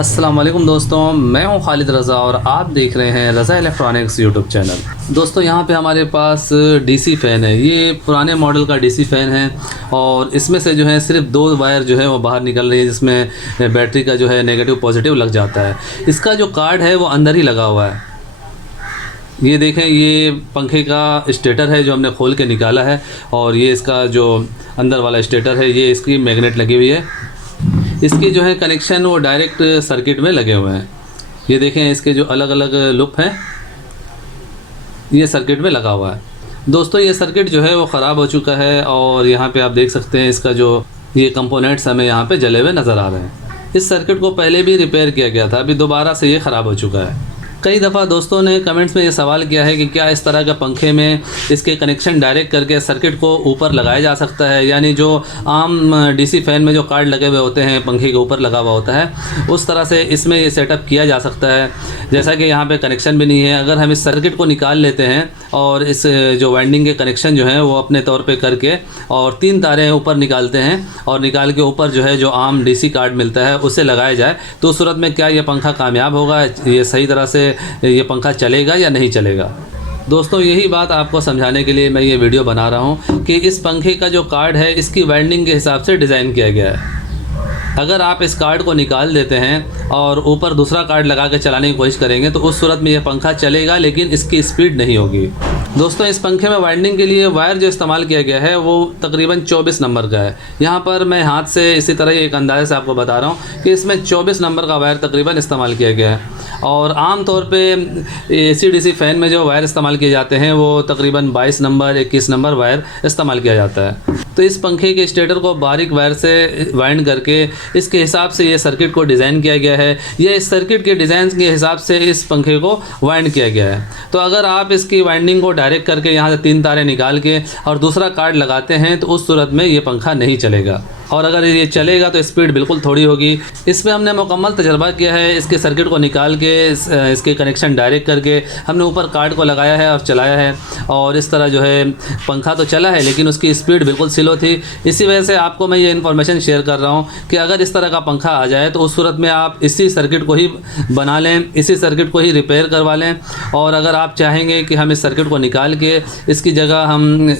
अस्सलाम वालेकुम दोस्तों, मैं हूं खालिद रज़ा और आप देख रहे हैं रज़ा इलेक्ट्रॉनिक्स यूट्यूब चैनल। दोस्तों यहां पे हमारे पास डीसी फ़ैन है। ये पुराने मॉडल का डीसी फ़ैन है और इसमें से जो है सिर्फ 2 वायर जो है वो बाहर निकल रही है, जिसमें बैटरी का जो है नेगेटिव पॉजिटिव लग जाता है। इसका जो कार्ड है वो अंदर ही लगा हुआ है। ये देखें, ये पंखे का स्टेटर है जो हमने खोल के निकाला है और ये इसका जो अंदर वाला स्टेटर है, ये इसकी मैग्नेट लगी हुई है। इसके जो है कनेक्शन वो डायरेक्ट सर्किट में लगे हुए हैं। ये देखें, इसके जो अलग अलग लूप हैं ये सर्किट में लगा हुआ है। दोस्तों ये सर्किट जो है वो ख़राब हो चुका है और यहाँ पे आप देख सकते हैं इसका जो ये कंपोनेंट्स हमें यहाँ पे जले हुए नज़र आ रहे हैं। इस सर्किट को पहले भी रिपेयर किया गया था, अभी दोबारा से ये ख़राब हो चुका है। कई दफ़ा दोस्तों ने कमेंट्स में ये सवाल किया है कि क्या इस तरह का पंखे में इसके कनेक्शन डायरेक्ट करके सर्किट को ऊपर लगाया जा सकता है, यानी जो आम डीसी फ़ैन में जो कार्ड लगे हुए होते हैं पंखे के ऊपर लगा हुआ होता है, उस तरह से इसमें ये सेटअप किया जा सकता है। जैसा कि यहाँ पे कनेक्शन भी नहीं है, अगर हम इस सर्किट को निकाल लेते हैं और इस जो वाइंडिंग के कनेक्शन जो हैं वो अपने तौर पे करके और 3 तारें ऊपर निकालते हैं और निकाल के ऊपर जो है जो आम डीसी कार्ड मिलता है उसे लगाया जाए, तो उस सूरत में क्या ये पंखा कामयाब होगा, ये सही तरह से ये पंखा चलेगा या नहीं चलेगा। दोस्तों यही बात आपको समझाने के लिए मैं ये वीडियो बना रहा हूँ कि इस पंखे का जो कार्ड है इसकी वाइंडिंग के हिसाब से डिज़ाइन किया गया है। अगर आप इस कार्ड को निकाल देते हैं और ऊपर दूसरा कार्ड लगा के चलाने की कोशिश करेंगे तो उस सूरत में यह पंखा चलेगा, लेकिन इसकी स्पीड नहीं होगी। दोस्तों इस पंखे में वाइंडिंग के लिए वायर जो इस्तेमाल किया गया है वो तकरीबन 24 नंबर का है। यहाँ पर मैं हाथ से इसी तरह एक अंदाज़े से आपको बता रहा हूँ कि इसमें 24 नंबर का वायर तकरीबन इस्तेमाल किया गया है। और आम तौर पे AC/DC फ़ैन में जो वायर इस्तेमाल किए जाते हैं वो तकरीबन 22 नंबर 21 नंबर वायर इस्तेमाल किया जाता है। तो इस पंखे के स्टेटर को बारीक वायर से वाइंड करके इसके हिसाब से ये सर्किट को डिज़ाइन किया गया है। ये इस सर्किट के डिज़ाइन के हिसाब से इस पंखे को वाइंड किया गया है। तो अगर आप इसकी वाइंडिंग को डायरेक्ट करके यहाँ से 3 तारें निकाल के और दूसरा कार्ड लगाते हैं तो उस सूरत में ये पंखा नहीं चलेगा, और अगर ये चलेगा तो स्पीड बिल्कुल थोड़ी होगी। इसमें हमने मुकम्मल तजर्बा किया है। इसके सर्किट को निकाल के इसके कनेक्शन डायरेक्ट करके हमने ऊपर कार्ड को लगाया है और चलाया है, और इस तरह जो है पंखा तो चला है लेकिन उसकी स्पीड बिल्कुल स्लो थी। इसी वजह से आपको मैं ये इन्फॉर्मेशन शेयर कर रहा हूँ कि अगर इस तरह का पंखा आ जाए तो उस सूरत में आप इसी सर्किट को ही बना लें, इसी सर्किट को ही रिपेयर करवा लें। और अगर आप चाहेंगे कि हम इस सर्किट को निकाल के इसकी जगह हम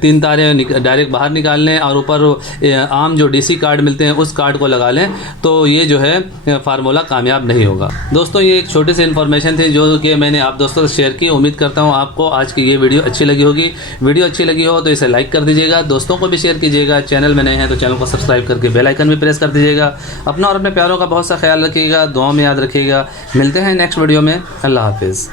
3 तारें डायरेक्ट बाहर निकाल लें और ऊपर आम जो डीसी कार्ड मिलते हैं उस कार्ड को लगा लें, तो ये जो है फार्मूला कामयाब नहीं होगा। दोस्तों ये एक छोटी सी इन्फॉर्मेशन थी जो कि मैंने आप दोस्तों से शेयर की। उम्मीद करता हूँ आपको आज की ये वीडियो अच्छी लगी होगी। वीडियो अच्छी लगी हो तो इसे लाइक कर दीजिएगा, दोस्तों को भी शेयर कीजिएगा। चैनल में नए हैं तो चैनल को सब्सक्राइब करके बेल आइकन भी प्रेस कर दीजिएगा। अपना और अपने प्यारों का बहुत सा ख्याल रखिएगा, दुआ में याद रखिएगा। मिलते हैं नेक्स्ट वीडियो में। अल्लाह हाफिज़।